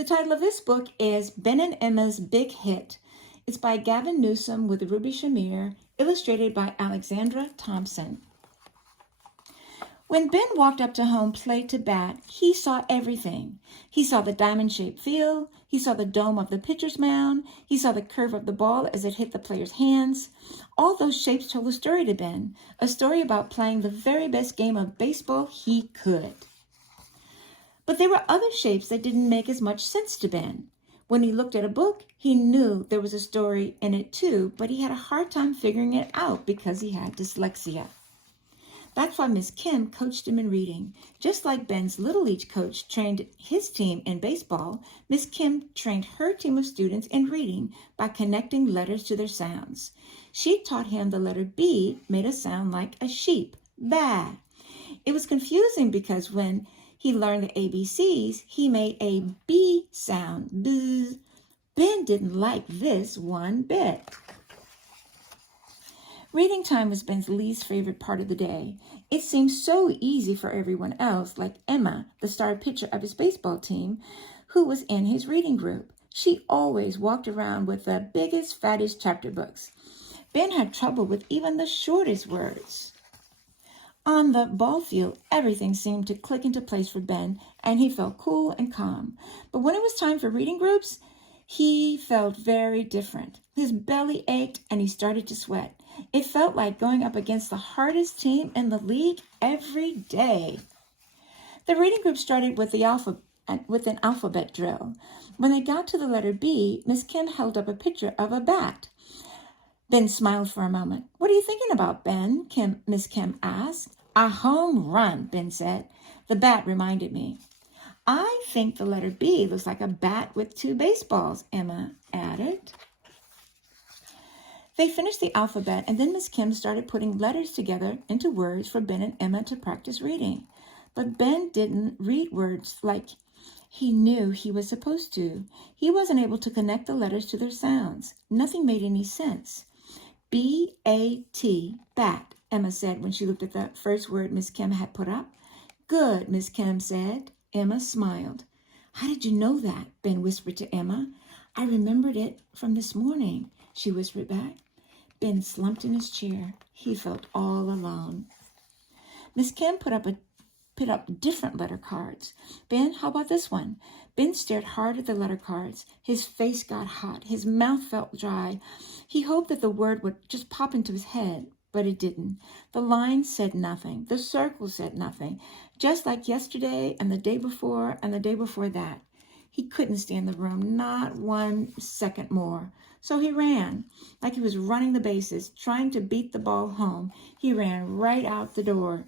The title of this book is Ben and Emma's Big Hit. It's by Gavin Newsom with Ruby Shamir, illustrated by Alexandra Thompson. When Ben walked up to home plate to bat, he saw everything. He saw the diamond-shaped field. He saw the dome of the pitcher's mound. He saw the curve of the ball as it hit the player's hands. All those shapes told a story to Ben, a story about playing the very best game of baseball he could. But there were other shapes that didn't make as much sense to Ben. When he looked at a book, he knew there was a story in it too, but he had a hard time figuring it out because he had dyslexia. That's why Miss Kim coached him in reading. Just like Ben's Little League coach trained his team in baseball, Miss Kim trained her team of students in reading by connecting letters to their sounds. She taught him the letter B made a sound like a sheep, ba. It was confusing because when he learned the ABCs, he made a B sound, b. Ben didn't like this one bit. Reading time was Ben's least favorite part of the day. It seemed so easy for everyone else, like Emma, the star pitcher of his baseball team, who was in his reading group. She always walked around with the biggest, fattest chapter books. Ben had trouble with even the shortest words. On the ball field, everything seemed to click into place for Ben, and he felt cool and calm. But when it was time for reading groups, he felt very different. His belly ached, and he started to sweat. It felt like going up against the hardest team in the league every day. The reading group started with an alphabet drill. When they got to the letter B, Miss Kim held up a picture of a bat. Ben smiled for a moment. "What are you thinking about, Ben?" Miss Kim asked. "A home run," Ben said. "The bat reminded me." "I think the letter B looks like a bat with two baseballs," Emma added. They finished the alphabet, and then Miss Kim started putting letters together into words for Ben and Emma to practice reading. But Ben didn't read words like he knew he was supposed to. He wasn't able to connect the letters to their sounds. Nothing made any sense. B-A-T, bat, Emma said when she looked at the first word Miss Kim had put up. "Good," Miss Kim said. Emma smiled. "How did you know that?" Ben whispered to Emma. "I remembered it from this morning," she whispered back. Ben slumped in his chair. He felt all alone. Miss Kim put up different letter cards. "Ben, how about this one?" Ben stared hard at the letter cards. His face got hot. His mouth felt dry. He hoped that the word would just pop into his head, but it didn't. The line said nothing. The circle said nothing. Just like yesterday and the day before and the day before that. He couldn't stay in the room, not 1 second more. So he ran, like he was running the bases, trying to beat the ball home. He ran right out the door.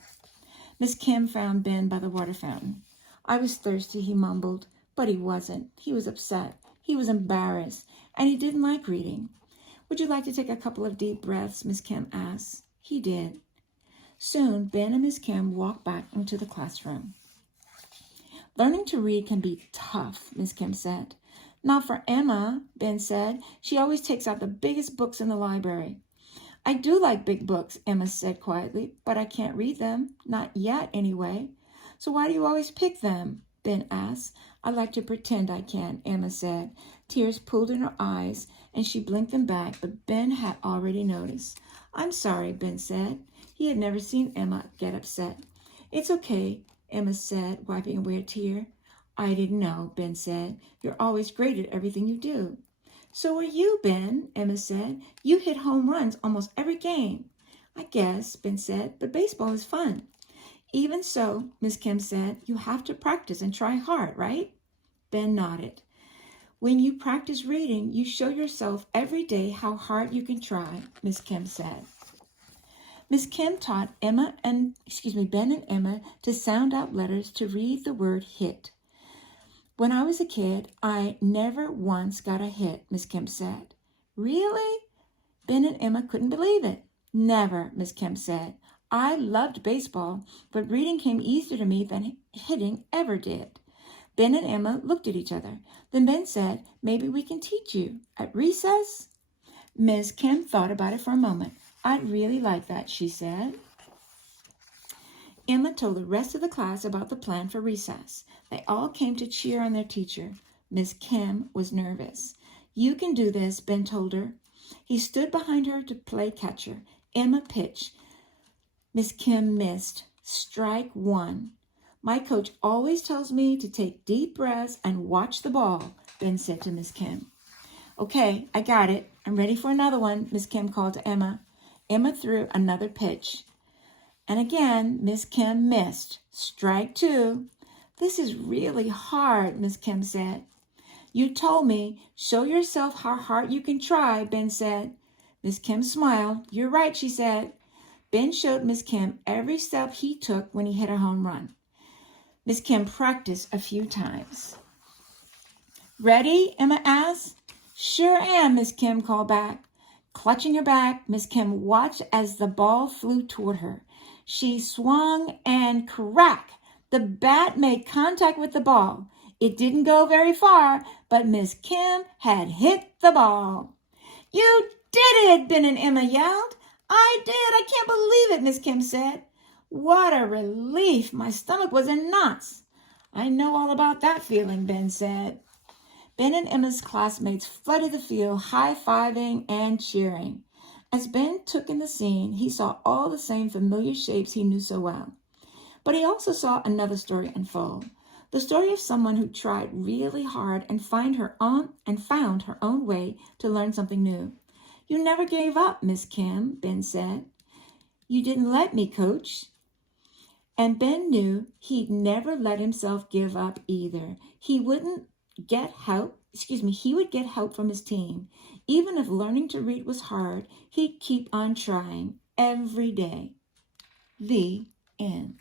Miss Kim found Ben by the water fountain. "I was thirsty," he mumbled, but he wasn't. He was upset. He was embarrassed, and he didn't like reading. "Would you like to take a couple of deep breaths?" Miss Kim asked. He did. Soon, Ben and Miss Kim walked back into the classroom. "Learning to read can be tough," Miss Kim said. "Not for Emma," Ben said. "She always takes out the biggest books in the library." "I do like big books," Emma said quietly, "but I can't read them. Not yet, anyway." "So why do you always pick them?" Ben asked. "I like to pretend I can," Emma said. Tears pooled in her eyes, and she blinked them back, but Ben had already noticed. "I'm sorry," Ben said. He had never seen Emma get upset. "It's okay," Emma said, wiping away a tear. "I didn't know," Ben said. "You're always great at everything you do." "So are you, Ben," Emma said. "You hit home runs almost every game." "I guess," Ben said, "but baseball is fun." "Even so," Miss Kim said, "you have to practice and try hard, right?" Ben nodded. "When you practice reading, you show yourself every day how hard you can try," Miss Kim said. Miss Kim taught Ben and Emma to sound out letters to read the word hit. "When I was a kid, I never once got a hit," Miss Kim said. "Really?" Ben and Emma couldn't believe it. "Never," Miss Kim said. "I loved baseball, but reading came easier to me than hitting ever did." Ben and Emma looked at each other. Then Ben said, "Maybe we can teach you at recess?" Miss Kim thought about it for a moment. "I'd really like that," she said. Emma told the rest of the class about the plan for recess. They all came to cheer on their teacher. Miss Kim was nervous. You can do this, Ben told her. He stood behind her to play catcher. Emma pitched. Miss Kim missed. Strike one. My coach always tells me to take deep breaths and watch the ball, Ben said to Miss Kim. Okay, I got it. I'm ready for another one, Miss Kim called to Emma. Emma threw another pitch. And again, Miss Kim missed. Strike two. This is really hard, Miss Kim said. You told me, show yourself how hard you can try, Ben said. Miss Kim smiled. You're right, she said. Ben showed Miss Kim every step he took when he hit a home run. Miss Kim practiced a few times. Ready? Emma asked. Sure am, Miss Kim called back. Clutching her back, Miss Kim watched as the ball flew toward her. She swung and crack! The bat made contact with the ball. It didn't go very far, but Miss Kim had hit the ball. You did it, Ben and Emma yelled. I did. I can't believe it, Miss Kim said. What a relief. My stomach was in knots. I know all about that feeling, Ben said. Ben and Emma's classmates flooded the field, high-fiving and cheering. As Ben took in the scene, he saw all the same familiar shapes he knew so well. But he also saw another story unfold. The story of someone who tried really hard and found her own way to learn something new. You never gave up, Miss Kim, Ben said. You didn't let me, Coach. And Ben knew he'd never let himself give up either. He would get help from his team. Even if learning to read was hard, he'd keep on trying every day. The end.